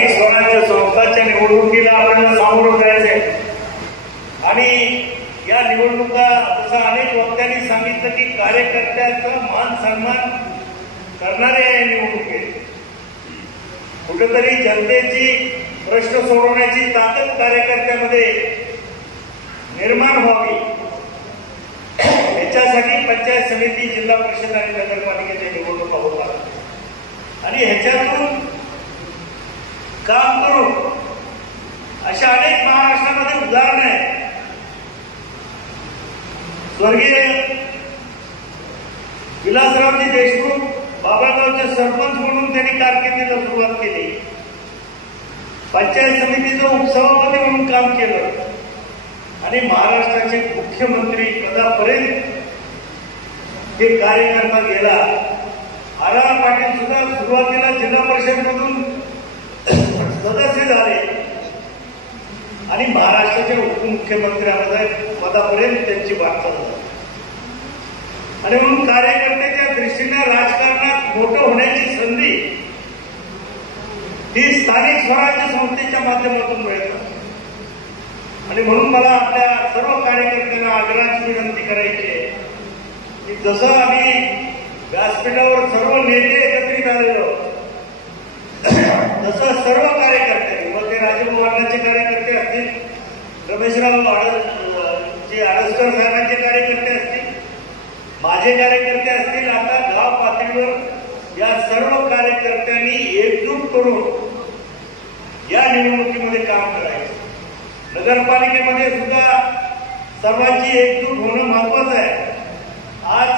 स्थानिक स्वराज्य संस्थांच्या निवडणुकीला आपल्याला सामोरं जायचंय आणि या निवडणुका जसं अनेक वक्त्यांनी सांगितलं की कार्यकर्त्याचा मान सन्मान करणारे या निवडणुकीत कुठेतरी जनतेची प्रश्न सोडवण्याची ताकद कार्यकर्त्यामध्ये निर्माण व्हावी याच्यासाठी पंचायत समिती, जिल्हा परिषद आणि नगरपालिकेच्या निवडणुका होतात आणि ह्याच्यातून काम करून अशा अनेक महाराष्ट्रामध्ये उदाहरणं आहेत. स्वर्गीय विलासरावजी देशमुख बाबागावचे सरपंच म्हणून त्यांनी कारकिर्दीला सुरुवात केली. पंचायत समितीचं उपसभापती म्हणून काम केलं आणि महाराष्ट्राचे मुख्यमंत्री पदापर्यंत ते कार्यकर्ता गेला. आर पाटील सुद्धा सुरुवातीला जिल्हा परिषद मधून सदस्य झाले आणि महाराष्ट्राच्या उपमुख्यमंत्री पदापर्यंत त्यांची वाटचाल झाली. आणि म्हणून कार्यकर्त्याच्या दृष्टीने राजकारणात मोठं होण्याची संधी ही स्थानिक स्वराज्य संस्थेच्या माध्यमातून मिळतात. आणि म्हणून मला आपल्या सर्व कार्यकर्त्यांना आग्रहाची विनंती करायची आहे की जसं आम्ही व्यासपीठावर सर्व नेते एकत्रित आलेलो तसं सर्व कार्यकर्ते, मग ते राजेभाऊ वाटण्याचे कार्यकर्ते असतील, रमेशराव आडसकर साहेबांचे कार्यकर्ते असतील, माझे कार्यकर्ते असतील, आता गाव पातळीवर या सर्व कार्यकर्त्यांनी एकजूट करून या निवडणुकीमध्ये काम करायचं. नगरपालिकेमध्ये सुद्धा सर्वांची एकजूट होणं महत्वाचं आहे. आज